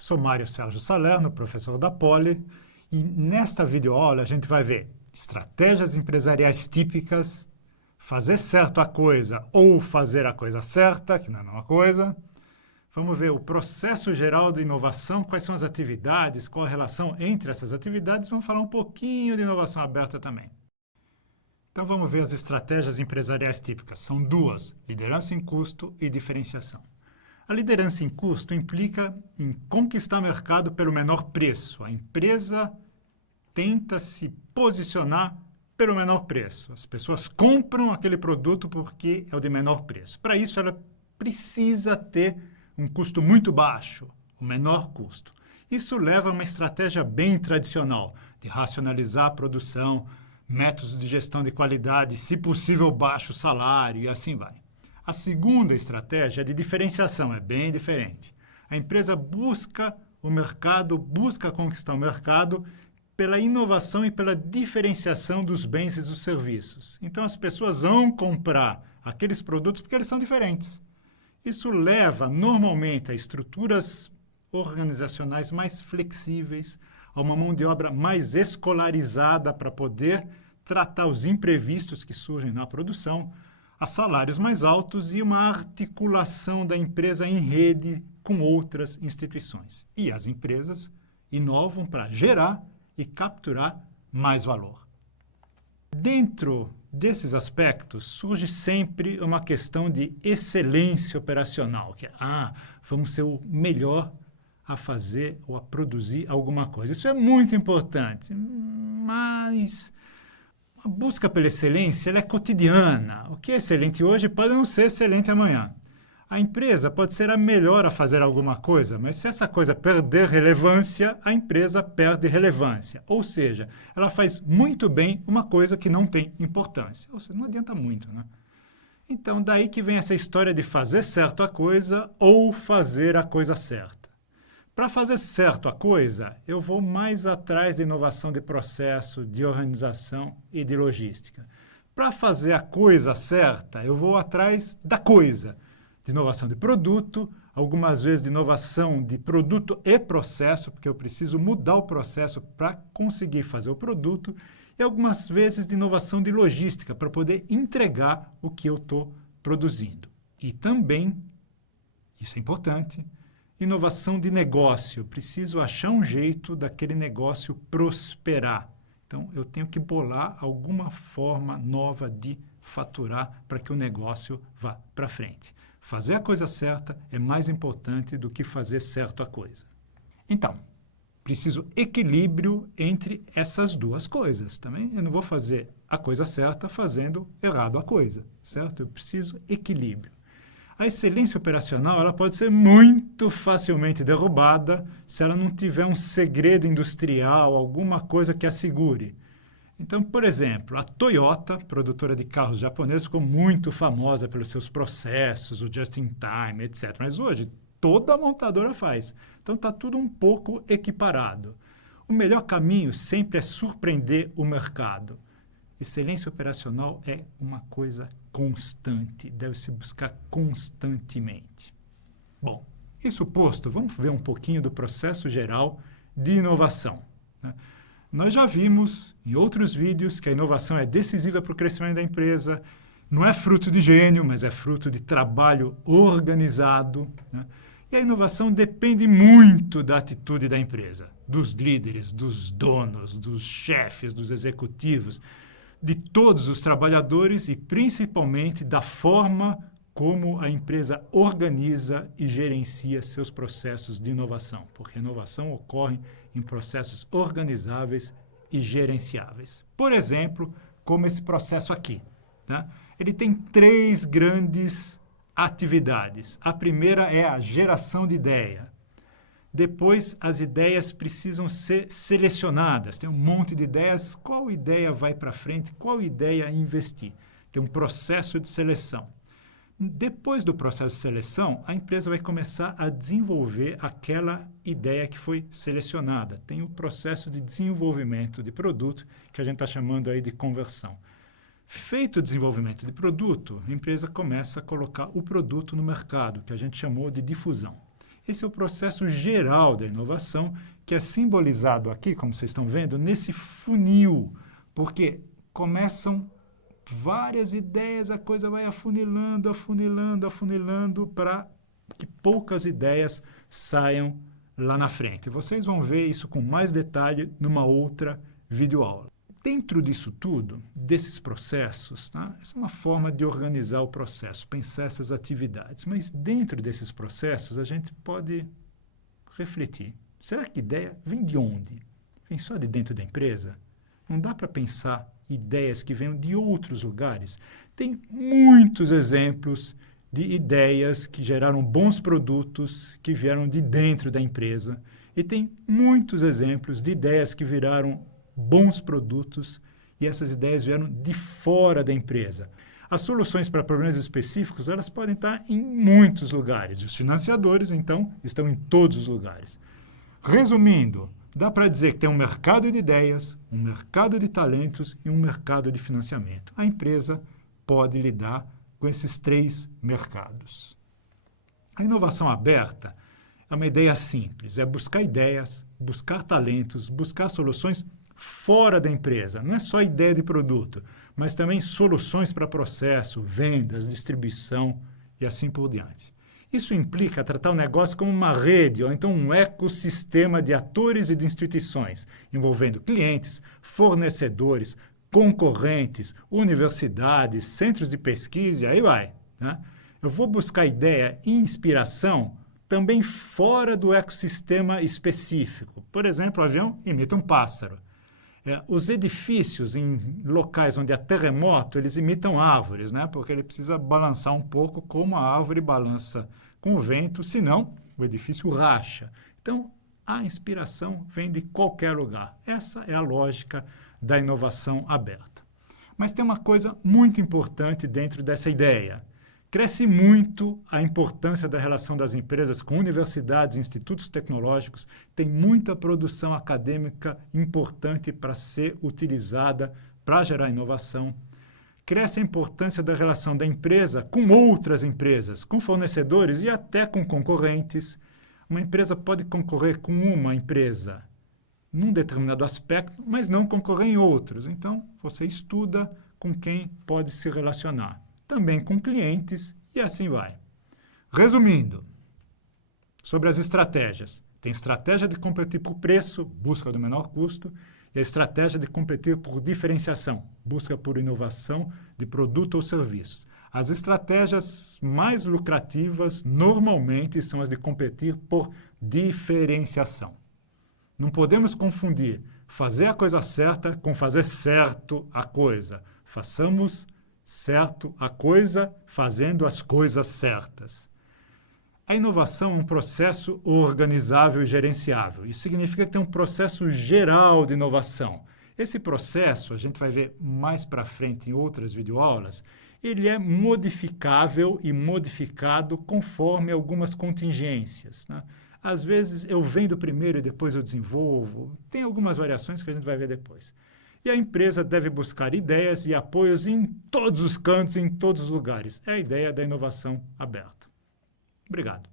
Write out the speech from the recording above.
Sou Mário Sérgio Salerno, professor da Poli, e nesta videoaula a gente vai ver estratégias empresariais típicas, fazer certo a coisa ou fazer a coisa certa, que não é a mesma coisa. Vamos ver o processo geral de inovação, quais são as atividades, qual a relação entre essas atividades. Vamos falar um pouquinho de inovação aberta também. Então vamos ver as estratégias empresariais típicas. São duas, liderança em custo e diferenciação. A liderança em custo implica em conquistar o mercado pelo menor preço. A empresa tenta se posicionar pelo menor preço. As pessoas compram aquele produto porque é o de menor preço. Para isso, ela precisa ter um custo muito baixo, o menor custo. Isso leva a uma estratégia bem tradicional de racionalizar a produção, métodos de gestão de qualidade, se possível, baixo salário e assim vai. A segunda estratégia é de diferenciação, é bem diferente. A empresa busca o mercado, busca conquistar o mercado pela inovação e pela diferenciação dos bens e dos serviços. Então, as pessoas vão comprar aqueles produtos porque eles são diferentes. Isso leva, normalmente, a estruturas organizacionais mais flexíveis, a uma mão de obra mais escolarizada para poder tratar os imprevistos que surgem na produção, a salários mais altos e uma articulação da empresa em rede com outras instituições. E as empresas inovam para gerar e capturar mais valor. Dentro desses aspectos, surge sempre uma questão de excelência operacional, que é, vamos ser o melhor a fazer ou a produzir alguma coisa. Isso é muito importante, mas a busca pela excelência ela é cotidiana. O que é excelente hoje pode não ser excelente amanhã. A empresa pode ser a melhor a fazer alguma coisa, mas se essa coisa perder relevância, a empresa perde relevância. Ou seja, ela faz muito bem uma coisa que não tem importância. Ou seja, não adianta muito, né? Então, daí que vem essa história de fazer certo a coisa ou fazer a coisa certa. Para fazer certo a coisa, eu vou mais atrás de inovação de processo, de organização e de logística. Para fazer a coisa certa, eu vou atrás da coisa, de inovação de produto, algumas vezes de inovação de produto e processo, porque eu preciso mudar o processo para conseguir fazer o produto, e algumas vezes de inovação de logística, para poder entregar o que eu estou produzindo. E também, isso é importante, inovação de negócio. Preciso achar um jeito daquele negócio prosperar. Então, eu tenho que bolar alguma forma nova de faturar para que o negócio vá para frente. Fazer a coisa certa é mais importante do que fazer certo a coisa. Então, preciso equilíbrio entre essas duas coisas. Também eu não vou fazer a coisa certa fazendo errado a coisa, certo? Eu preciso equilíbrio. A excelência operacional ela pode ser muito facilmente derrubada se ela não tiver um segredo industrial, alguma coisa que a segure. Então, por exemplo, a Toyota, produtora de carros japoneses, ficou muito famosa pelos seus processos, o just-in-time, etc. Mas hoje, toda montadora faz. Então, está tudo um pouco equiparado. O melhor caminho sempre é surpreender o mercado. Excelência operacional é uma coisa constante, deve se buscar constantemente. Bom, isso posto, vamos ver um pouquinho do processo geral de inovação, né? Nós já vimos em outros vídeos que a inovação é decisiva para o crescimento da empresa, não é fruto de gênio, mas é fruto de trabalho organizado, né? E a inovação depende muito da atitude da empresa, dos líderes, dos donos, dos chefes, dos executivos, de todos os trabalhadores e principalmente da forma como a empresa organiza e gerencia seus processos de inovação, porque a inovação ocorre em processos organizáveis e gerenciáveis. Por exemplo, como esse processo aqui, tá? Ele tem 3 grandes atividades. A primeira é a geração de ideia. Depois, as ideias precisam ser selecionadas. Tem um monte de ideias. Qual ideia vai para frente? Qual ideia investir? Tem um processo de seleção. Depois do processo de seleção, a empresa vai começar a desenvolver aquela ideia que foi selecionada. Tem o processo de desenvolvimento de produto, que a gente está chamando aí de conversão. Feito o desenvolvimento de produto, a empresa começa a colocar o produto no mercado, que a gente chamou de difusão. Esse é o processo geral da inovação, que é simbolizado aqui, como vocês estão vendo, nesse funil, porque começam várias ideias, a coisa vai afunilando, afunilando, afunilando, para que poucas ideias saiam lá na frente. Vocês vão ver isso com mais detalhe numa outra videoaula. Dentro disso tudo, desses processos, tá? Essa é uma forma de organizar o processo, pensar essas atividades. Mas dentro desses processos, a gente pode refletir. Será que ideia vem de onde? Vem só de dentro da empresa? Não dá para pensar ideias que venham de outros lugares? Tem muitos exemplos de ideias que geraram bons produtos que vieram de dentro da empresa. E tem muitos exemplos de ideias que viraram bons produtos e essas ideias vieram de fora da empresa. As soluções para problemas específicos, elas podem estar em muitos lugares. Os financiadores, então, estão em todos os lugares. Resumindo, dá para dizer que tem um mercado de ideias, um mercado de talentos e um mercado de financiamento. A empresa pode lidar com esses três mercados. A inovação aberta é uma ideia simples, é buscar ideias, buscar talentos, buscar soluções fora da empresa. Não é só ideia de produto, mas também soluções para processo, vendas, distribuição e assim por diante. Isso implica tratar o negócio como uma rede, ou então um ecossistema de atores e de instituições, envolvendo clientes, fornecedores, concorrentes, universidades, centros de pesquisa, e aí vai, né? Eu vou buscar ideia e inspiração também fora do ecossistema específico. Por exemplo, o avião imita um pássaro. Os edifícios em locais onde há terremoto, eles imitam árvores, né? Porque ele precisa balançar um pouco como a árvore balança com o vento, senão o edifício racha. Então, a inspiração vem de qualquer lugar. Essa é a lógica da inovação aberta. Mas tem uma coisa muito importante dentro dessa ideia. Cresce muito a importância da relação das empresas com universidades e institutos tecnológicos. Tem muita produção acadêmica importante para ser utilizada para gerar inovação. Cresce a importância da relação da empresa com outras empresas, com fornecedores e até com concorrentes. Uma empresa pode concorrer com uma empresa num determinado aspecto, mas não concorrer em outros. Então, você estuda com quem pode se relacionar. Também com clientes e assim vai. Resumindo, sobre as estratégias. Tem estratégia de competir por preço, busca do menor custo, e a estratégia de competir por diferenciação, busca por inovação de produto ou serviços. As estratégias mais lucrativas normalmente são as de competir por diferenciação. Não podemos confundir fazer a coisa certa com fazer certo a coisa. Façamos certo a coisa fazendo as coisas certas. A inovação é um processo organizável e gerenciável. Isso significa que tem um processo geral de inovação. Esse processo, a gente vai ver mais para frente em outras videoaulas, ele é modificável e modificado conforme algumas contingências, né? Às vezes eu vendo primeiro e depois eu desenvolvo. Tem algumas variações que a gente vai ver depois. E a empresa deve buscar ideias e apoios em todos os cantos, em todos os lugares. É a ideia da inovação aberta. Obrigado.